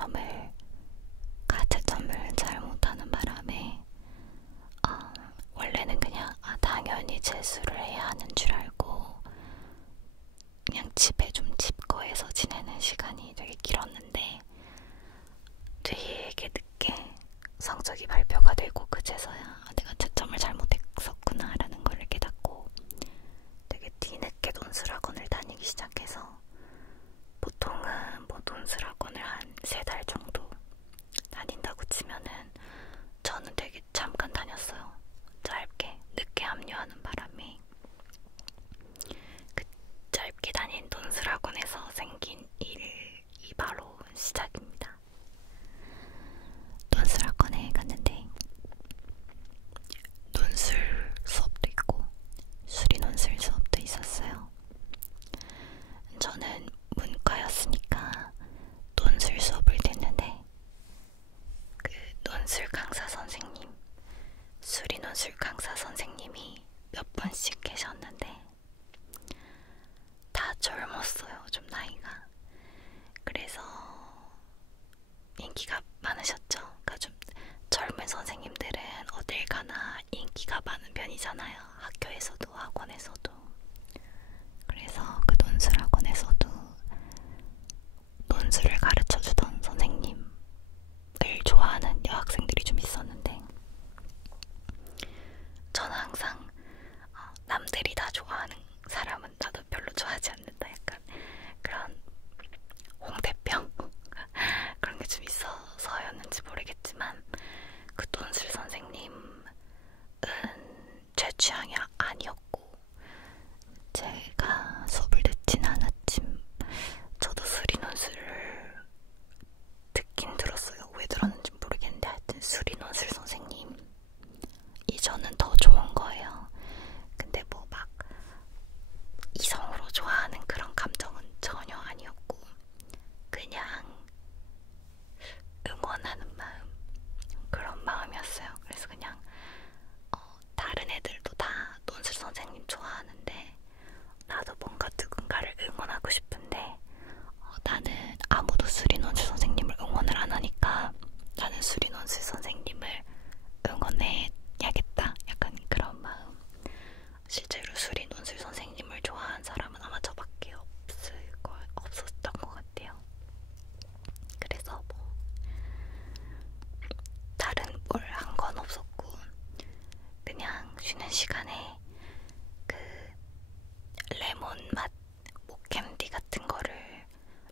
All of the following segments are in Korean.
개념을 가채점을 잘못하는 바람에 원래는 그냥 당연히 재수를 해야 하는 줄 알고 그냥 집에 좀 집거해서 지내는 시간이 되게 길었는데 되게 늦게 성적이 발표가 되고 그제서야 내가 채점을 잘못했었구나 라는 걸 깨닫고 되게 뒤늦게 논술학원을 다니기 시작해서 보통은 뭐 논술학원을 한 3달 정도 다닌다고 치면은 저는 되게 잠깐 다녔어요. 짧게 늦게 합류하는 바람에 그 짧게 다닌 논술학원에서 생긴 일이 바로 시작입니다. 논술학원에 갔는데 논술 수업도 있고 수리논술 수업도 있었어요. 저는 문과였으니까 논술 수업을 듣는데 그 논술 강사 선생님, 수리논술 강사 선생님이 몇 분씩 계셨는데 다 젊었어요. 좀 나이가. 그래서 인기가 많으셨죠. 그러니까 좀 젊은 선생님들은 어딜 가나 인기가 많은 편이잖아요. 학교에서도 학원에서도. 그래서 그 논술학원에서도 논술을 가르쳐주던 선생님을 좋아하는 여학생들이 좀 있었는데 저는 항상 남들이 다 좋아하는 사람은 나도 별로 좋아하지 않는다. 약간 그런 홍대병 그런 게 좀 있어서였는지 모르겠지만 그 논술 선생님은 제 취향이 아니었고 제가 수업을 듣진 않았지만 저도 수리논술을 듣긴 들었어요. 왜 들었는지 모르겠는데 하여튼 수리논술 선생님이 저는 더 좋은 거예요. 근데 뭐 막 이성으로 좋아하는 그런 감정은 전혀 아니었고 그냥 응원하는 마음, 그런 마음이었어요. 그래서 그냥 다른 애들도 다 논술 선생님 좋아하는데 나도 뭔가 누군가를 응원하고 싶은데 나는 아무도 수리논술 선생님을 응원을 안 하니까 나는 수리논술 선생님을 응원해야겠다. 약간 그런 마음. 실제로 수리논술 선생님을 좋아하는 사람은 아마 저밖에 없었던 것 같아요. 그래서 뭐 다른 뭘 한 건 없었고 그냥 쉬는 시간에 그 레몬 맛 목캔디 같은 거를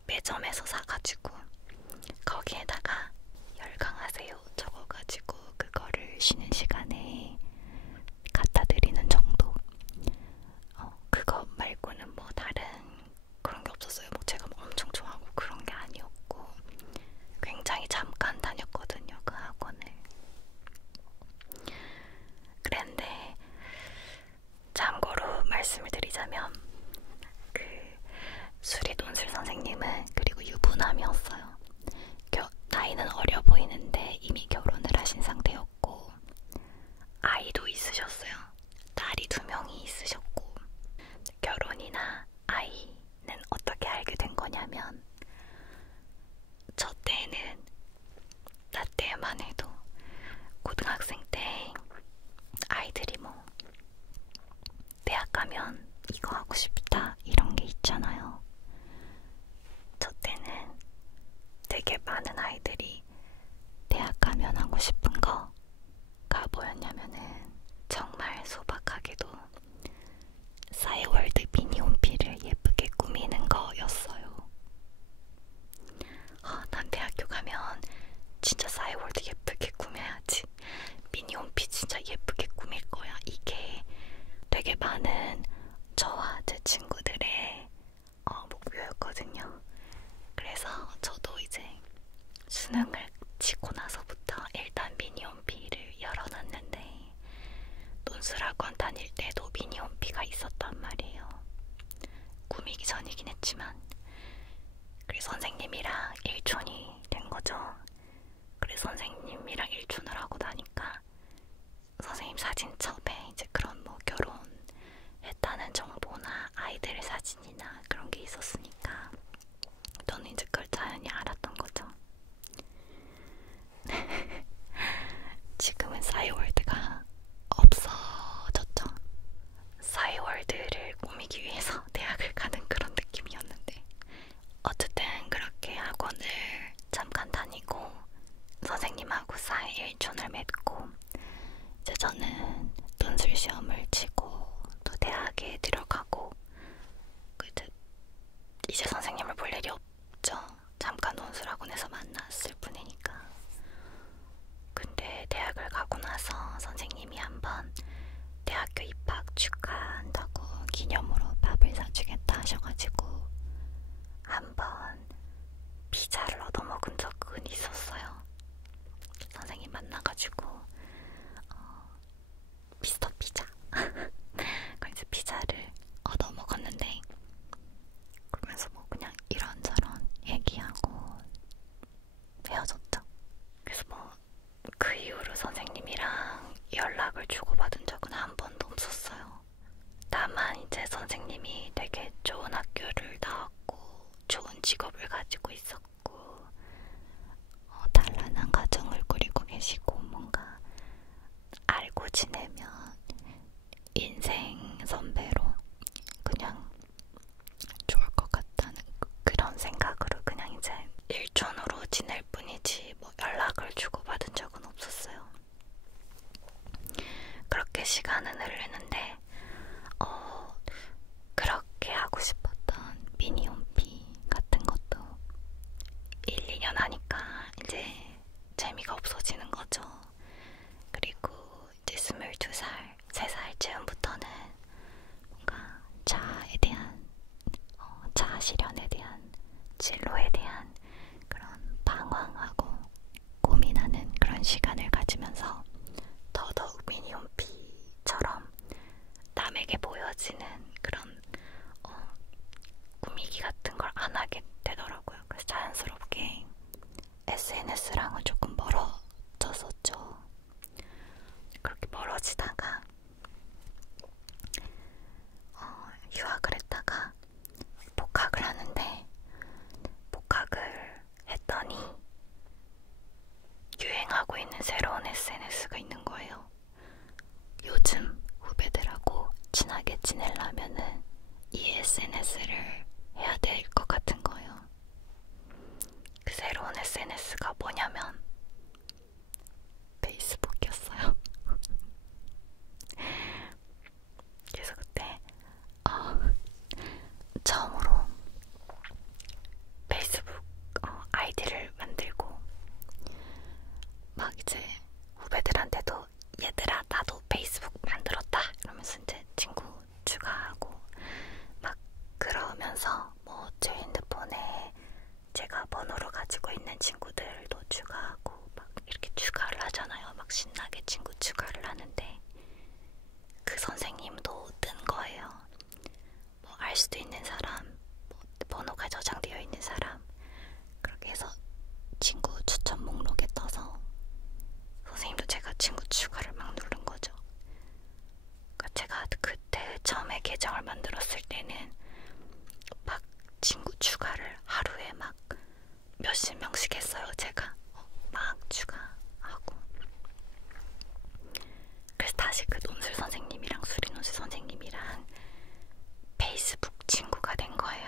매점에서 사가지고 거기에다가 열강하세요 적어가지고 그거를 쉬는 시간에 갖다 드리는 정도. 그거 말고는 뭐 다른 그런 게 없었어요. 뭐 제가 뭐 엄청 좋아하고 그런 게 아니었고 굉장히 잠깐 다녔거든요. 그 학원을. 그런데 참고로 말씀을 드리자면 그 수리논술 선생님은 그리고 유부남이었어요. 나이는 어려 보이는데 이미 결혼을 하신 상태였고 아이도 있으셨어요. 딸이 2명이 있으셨고 결혼이나 아이는 어떻게 알게 된 거냐면 저 때는 나 때만 해도 고등학생 때 아이들이 뭐 대학 가면 이거 하고 싶다 이런 게 있잖아요. 저 때는 되게 많은 아이들이 대학 가면 하고 싶은 거가 뭐였냐면은 정말 소박하게도 싸이월드 미니홈피를 예쁘게 꾸미는 거였어요. 난 대학교 가면 진짜 싸이월드 예쁘게 꾸며야지. 미니홈피 진짜 예쁘게 꾸밀 거야. 이게 되게 많은 저와 제 친구들의 목표였거든요. 그래서 저도 이제 수능을 치고 나서부터 일단 미니홈피를 열어놨는데 논술학원 다닐 때도 미니홈피가 있었단 말이에요. 꾸미기 전이긴 했지만 그래서 선생님이랑 일촌이 된 거죠. 그래서 선생님이랑 일촌을 하고 나니까 선생님 사진첩에 이제 그런 뭐 결혼했다는 정보나 아이들의 사진이나 그런 게 있었으니까 저는 이제 그걸 자연히 알았던 거죠. 사이 일촌을 맺고 이제 저는 논술 시험을 치고 또 대학에 들어가고 이제 선생님을 볼 일이 없죠. 잠깐 논술학원에서 만났을 뿐이니까. 근데 대학을 가고 나서 선생님이 한번 대학교 입학 축하한다고 기념으로 밥을 사주겠다 하셔가지고 한번 피자를 얻어먹은 적은 있었어요. 선생님 만나가지고 미스터 피자 그래서 피자를 얻어먹었는데 그러면서 뭐 그냥 이런저런 얘기하고 헤어졌죠. 그래서 뭐 그 이후로 선생님이랑 연락을 주고받은 적은 한 번도 없었어요. 다만 이제 선생님이 되게 좋은 학교를 나왔고 좋은 직업을 가지고 있었고 단란한 가정을 꾸리고 계시고 뭔가 알고 지내면 인생 선배로 그냥 좋을 것 같다는 그런 생각으로 그냥 이제 일촌으로 지낼 뿐이지 뭐 연락을 주고받은 적은 없었어요. 그렇게 시간은 흐르는데 그렇게 하고 싶었던 미니홈피 같은 것도 1, 2년 하니까 이제 재미가 없어지는 거죠. 그리고 이제 22살, 3살쯤부터는 뭔가 자아에 대한 자아 실현에 대한 진로에 대한 그런 방황하고 고민하는 그런 시간을 가지면서 더더욱 미니홈피처럼 남에게 보여지는 그런 꾸미기 같은 걸 안 하게 되더라고요. 그래서 자연스럽게 SNS랑은 조금 멀어졌었죠. 그렇게 멀어지다가 유학을 했다가 복학을 하는데 복학을 했더니 유행하고 있는 새로운 SNS가 있는 거예요. 요즘 후배들하고 친하게 지내려면은 이 SNS를 해야 될 것 같은 거예요. 그 새로운 SNS가 뭐냐면 페이스북이었어요. 그래서 그때 처음으로 페이스북 아이디를 만들고 막 이제 후배들한테도 얘들아 나도 페이스북 만들었다 이러면서 이제 친구 추가하고 막 그러면서 뭐 제 핸드폰에 제가 번호를 가지고 있는 친구들도 추가하고 막 이렇게 추가를 하잖아요. 막 신나게 친구 추가를 하는데 그 선생님도 뜬 거예요. 뭐 알 수도 있는 사람, 뭐 번호가 저장되어 있는 사람 그렇게 해서 친구 추천 목록에 떠서 선생님도 제가 친구 추가를 막 누른 거죠. 그러니까 제가 그때 처음에 계정을 만들었을 때는 막 친구 추가를 하루에 막 몇십 명씩 했어요. 제가 막 추가하고 그래서 다시 그 논술 선생님이랑 수리 논술 선생님이랑 페이스북 친구가 된 거예요.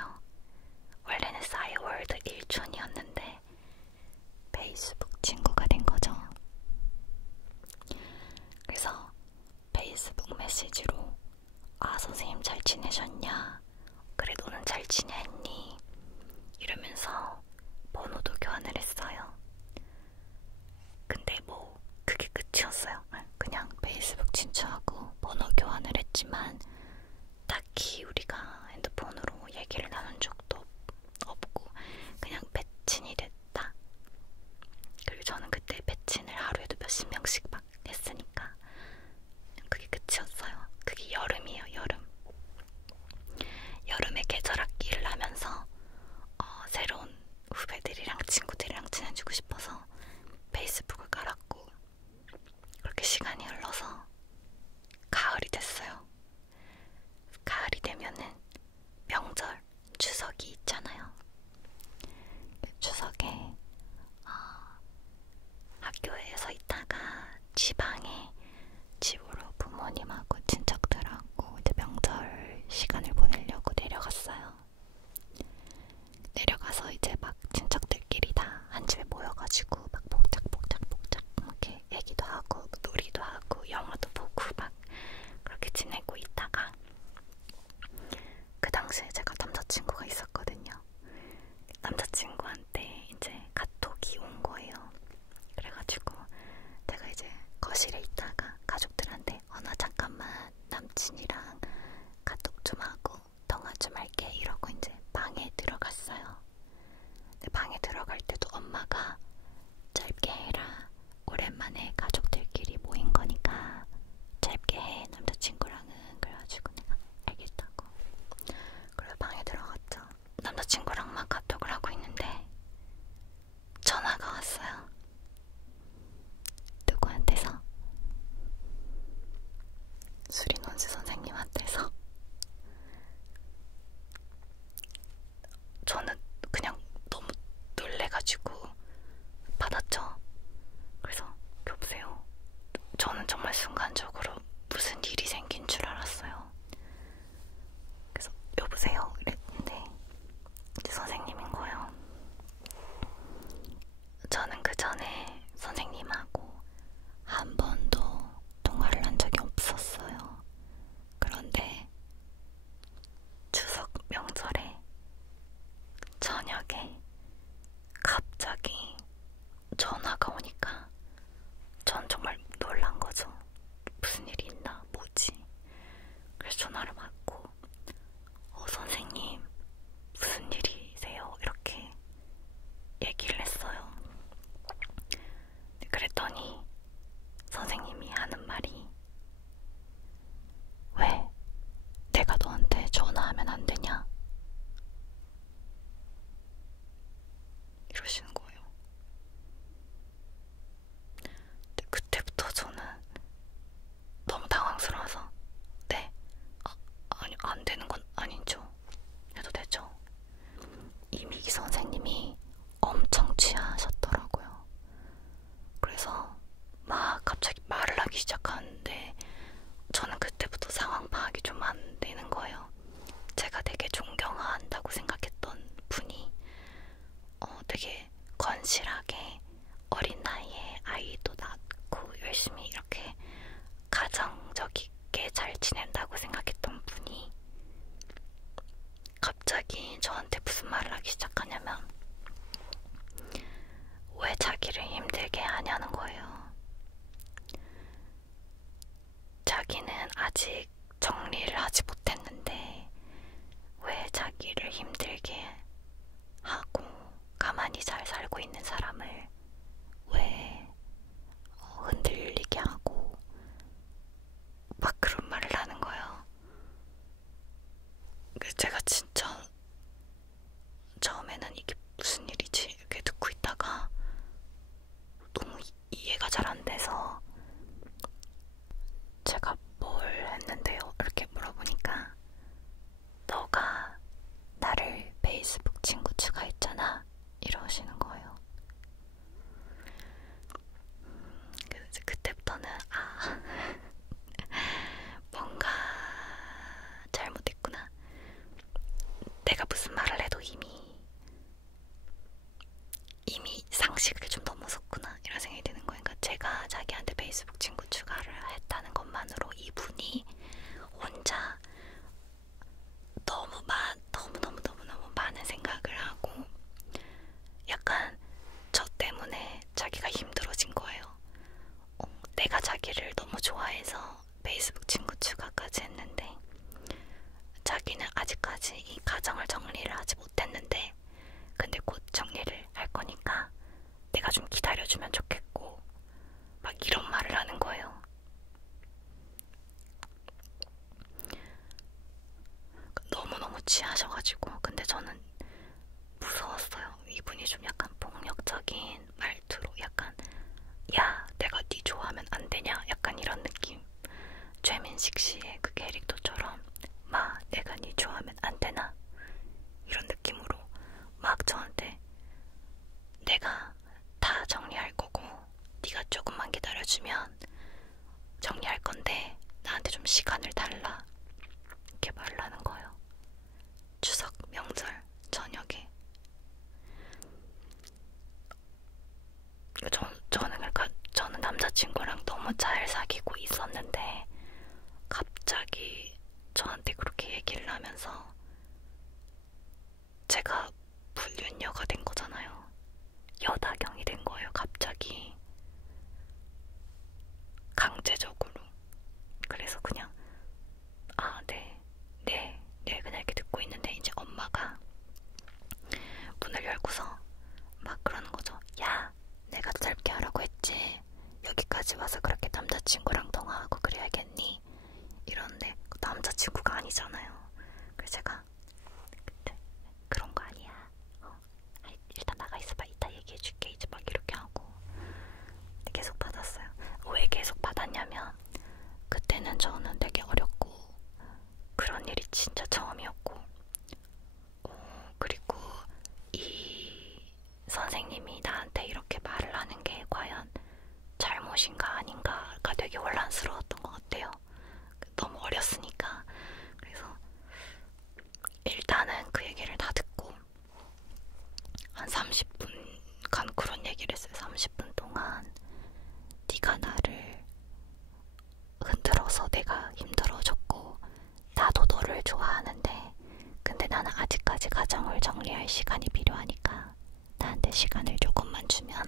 해가지고 받았죠. 그래서 여보세요. 저는 정말 순간적으로 무슨 일이 생긴 줄 알았어요. 그래서 여보세요 이랬는데 이제 선생님인 거예요. 저는 그 전에 선생님하고 한 번도 통화를 한 적이 없었어요. 그런데 추석 명절에 저녁에 갑자기 전화가 오니까 전 정말 놀란 거죠. 무슨 일이 있나? 뭐지? 그래서 전화를 받고 선생님 무슨 일이세요? 이렇게 얘기를 했어요. 그랬더니 선생님이 하는 말이 왜 내가 너한테 전화하면 안 되냐? 이러시는 거예요. 근데 그때부터 저는 너무 당황스러워서 네? 아니 안 되는 건 아니죠? 해도 되죠? 이미 이 선생님이 엄청 취하셨더라고요. 그래서 막 갑자기 말을 하기 시작하는데 저는 그때부터 상황 파악이 좀 안 되는 거예요. 제가 되게 존경한다고 생각했던 분이 되게 건실하게 어린 나이에 아이도 낳고 열심히 이렇게 가정적이게 잘 지낸다고 생각했던 분이 갑자기 저한테 무슨 말을 하기 시작하냐면 왜 자기를 힘들게 하냐는 거예요. 자기는 아직 정리를 하지 못했는데 왜 자기를 힘들게 하고 가만히 잘 살고 있는 사람을 왜 흔들리게 하고 막 그런 말을 하는 거예요. 그래서 제가 진짜 처음에는 이게 무슨 일이지 이렇게 듣고 있다가 너무 이해가 잘 안 돼서 제가 뭘 했는데요? 이렇게 물어보니까 너가 나를 페이스북 친구 추가했잖아 이러시는 거예요. 그래서 그때부터는 뭔가 잘못했구나. 내가 무슨 말을 해도 이미 상식을 좀 넘어섰구나 이런 생각이 드는 거예요. 그러니까 제가 자기한테 페이스북 친구 추가를 했다는 것만으로 이분이 혼자 너무 많은 생각을 하고 약간 저 때문에 자기가 힘들어진 거예요. 내가 자기를 너무 좋아해서 페이스북 친구 추가까지 했는데 자기는 아직까지 이 가정을 정리를 하지 못했는데 근데 곧 정리를 할 거니까 내가 좀 기다려주면 좋겠고 막 이런 말을 하는 거예요. 너무너무 취하셔가지고 근데 저는 무서웠어요. 이분이 좀 약간 폭력적인 말투로 약간 야 내가 네 좋아하면 안 되냐 약간 이런 느낌. 최민식 씨의 그 캐릭터처럼 마 내가 네 좋아하면 안 되나 이런 느낌으로 막 저한테 내가 다 정리할 거고 네가 조금만 기다려주면 정리할 건데 나한테 좀 시간을 달라 이렇게 말을 하는 거예요. 추석 명절 저녁에 저는 남자친구랑 너무 잘 사귀고 있었는데 갑자기 저한테 그렇게 얘기를 하면서 제가 불륜녀가 된 거잖아요. 여다경이 된 거예요. 갑자기 강제적으로. 그래서 그냥 그냥 이렇게 듣고 있는데 이제 엄마가 문을 열고서 막 그러는 거죠. 야 내가 짧게 하라고 했지 여기까지 와서 그렇게 남자친구랑 통화하고 그래야겠니 이러는데 남자친구가 아니잖아요. 그래서 제가 잘못인가 아닌가가 되게 혼란스러웠던 것 같아요. 너무 어렸으니까. 그래서 일단은 그 얘기를 다 듣고 한 30분간 그런 얘기를 했어요. 30분 동안 네가 나를 흔들어서 내가 힘들어졌고 나도 너를 좋아하는데 근데 나는 아직까지 가정을 정리할 시간이 필요하니까 나한테 시간을 조금만 주면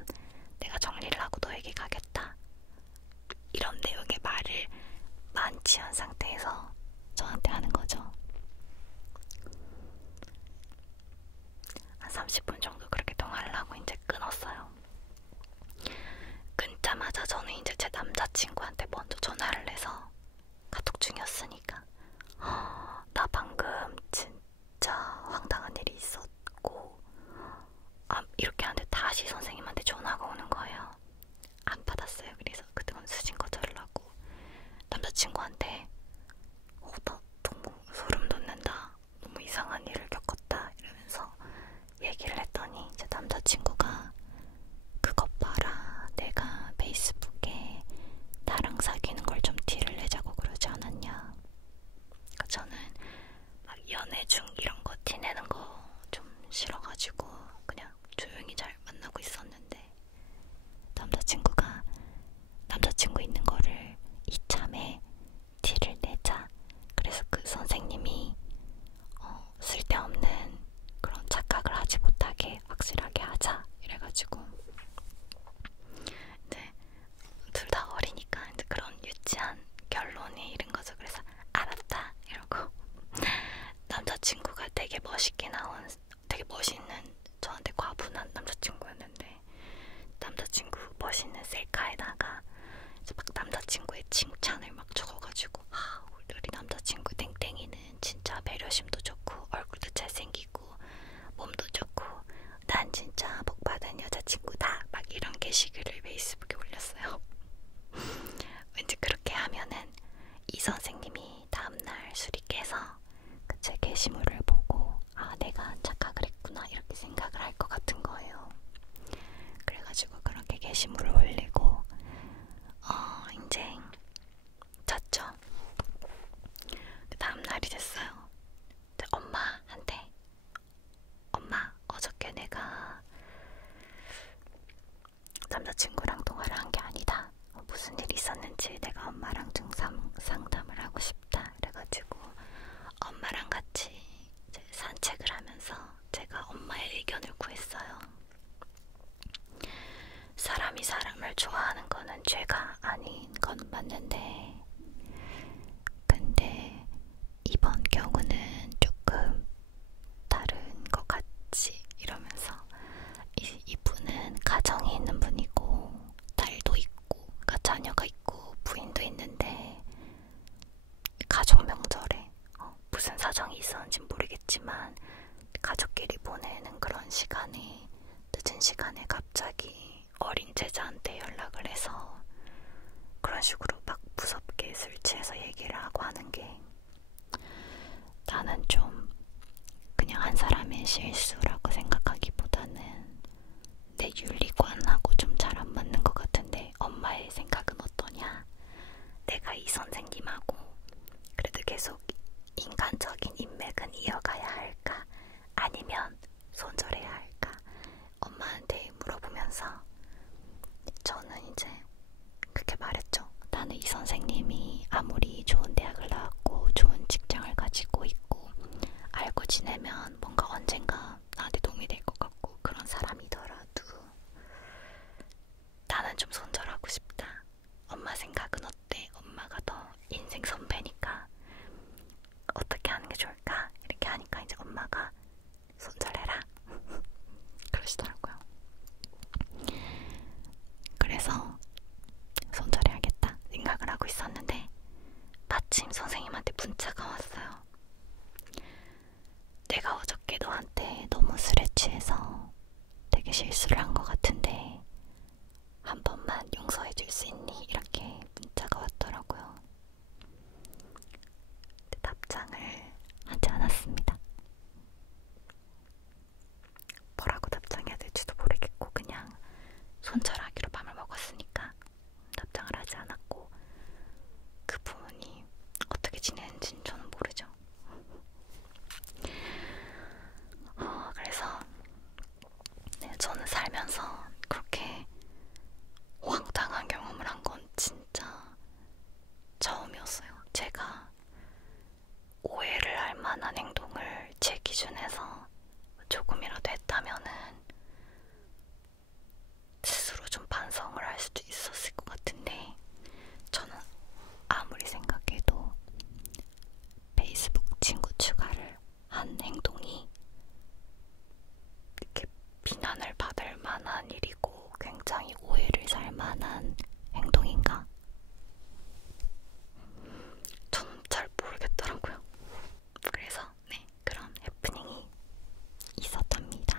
내가 정리를 하고 너에게 가겠다. 이런 내용의 말을 만취한 상태에서 저한테 하는 거죠. 한 30분 정도 그렇게 통화를 하고 이제 끊었어요. 끊자마자 저는 이제 제 남자친구한테 먼저 전화를 해서 카톡 중이었으니까 나 방금 진짜 황당한 일이 있었고 이렇게 하는데 다시 선생님한테 전화가 오는 거예요. 안 받았어요. 그래서 그동안 수신 거절을 하고 남자친구한테 나 너무 소름 돋는다. 너무 이상한 일을 겪었다. 이러면서 얘기를 했더니 제 남자친구가 그것 봐라. 내가 페이스북에 나랑 사귀는 걸 좀 티를 내자고 그러지 않았냐. 그러니까 저는 막 연애 중 이런 거 티내는 거 좀 싫어가지고 그냥 조용히 잘 만나고 있었는데 남자친구가 남자친구 있는 거를 이참에 티를 내자. 그래서 그 선생님이 쓸데없는 그런 착각을 하지 못하게 확실하게 하자 이래가지고 이제 둘 다 어리니까 이제 그런 유치한 결론이 이른 거죠. 그래서 알았다 이러고 남자친구가 되게 멋있게 나온 되게 멋있는 저한테 과분한 남자친구였는데 남자친구 멋있는 셀카에다가 이제 막 남자친구의 칭찬을 막 적어가지고 우리 남자친구 땡땡이는 진짜 배려심도 좋고 얼굴도 잘생기고 몸도 좋고 난 진짜 복받은 여자친구다 막 이런 게시글을 페이스북에 올렸어요. 왠지 그렇게 하면은 이 선생님이 다음날 술이 깨서 그 제 게시물을 보고 내가 착각을 했구나 이렇게 생각을 할 것 같은 거예요. 그래가지고 그렇게 게시물을 올리고 이제 잤죠. 다음날이 됐어요. 엄마한테 엄마 어저께 내가 남자친구랑 통화를 한 게 아니다. 무슨 일이 있었는지 내가 엄마랑 좀 상담을 하고 싶다. 그래가지고 엄마랑 같이 이제 산책을 하면서 제가 엄마의 의견을 구했어요. 사람이 사람을 좋아하는 거는 죄가 아닌 건 맞는데 근데 이번 경우는 조금 다른 것 같지 이러면서 이분은 가정이 있는 분이고 딸도 있고 그러니까 자녀가 있고 부인도 있는데 가족 명절에 무슨 사정이 있었는지 모르겠지만 가족끼리 보내는 그런 시간에 늦은 시간에 갑자기 어린 제자한테 연락을 해서 그런 식으로 막 무섭게 술 취해서 얘기를 하고 하는 게 나는 좀 그냥 한 사람의 실수라고 생각하기보다는 내 윤리관하고 좀 잘 안 맞는 것 같은데 엄마의 생각은 어떠냐? 내가 이 선생님하고 그래도 계속 인간적인 인맥은 이어가야 할까? 아니면 손절해야 할까? 엄마한테 물어보면서 저는 이제 그렇게 말했죠. 나는 이 선생님이 아무리 좋은 대학을 나왔고 좋은 직장을 가지고 있고 알고 지내면 뭔가 언젠가 나한테 도움이 될 것 같고 그런 사람이더라도 나는 좀 손절하고 싶다. 엄마 생각은 어때? 엄마가 더 인생 선배니까 어떻게 하는 게 좋을까? 이렇게 하니까 이제 엄마가 손절해라 그러시더라고요. 그래서 손절해야겠다 생각을 하고 있었는데 마침 선생님한테 문자가 왔어요. 내가 어저께 너한테 너무 술에 취해서 되게 실수를 한 것 같은데 한 번만 용서해 줄 수 있니? 이렇게 문자가 왔더라고요. 답장을 하지 않았습니다. 뭐라고 답장해야 될지도 모르겠고 그냥 손절하기로 맘을 먹었으니까 살면서 그렇게 황당한 경험을 한 건 진짜 처음이었어요. 제가 오해를 할 만한 행동을 제 기준에서 조금이라도 했다면은 스스로 좀 반성을 할 수도 있었을 것 같은데, 저는 아무리 생각해도 페이스북 친구 추가를 한 행동이 이렇게 비난을 받을 만한 일이고 굉장히 오해를 살 만한 행동인가? 저는 잘 모르겠더라고요. 그래서 네, 그런 해프닝이 있었답니다.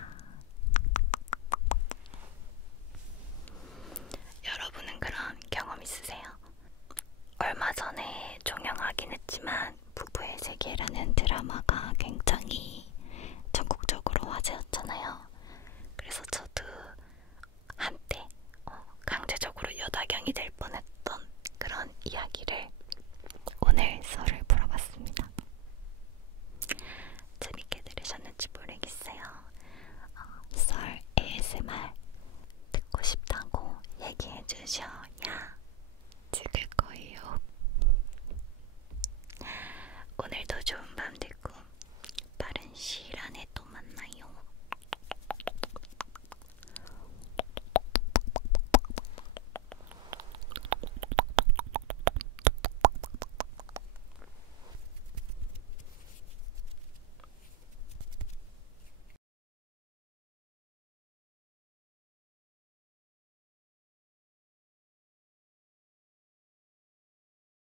여러분은 그런 경험 있으세요? 얼마 전에 종영하긴 했지만 부부의 세계라는 드라마가 굉장히 전국적으로 화제였잖아요. 그래서 저도 한때 강제적으로 여다경이 될 뻔했던 그런 이야기를 오늘 썰을 풀어봤습니다. 재밌게 들으셨는지 모르겠어요. 썰 ASMR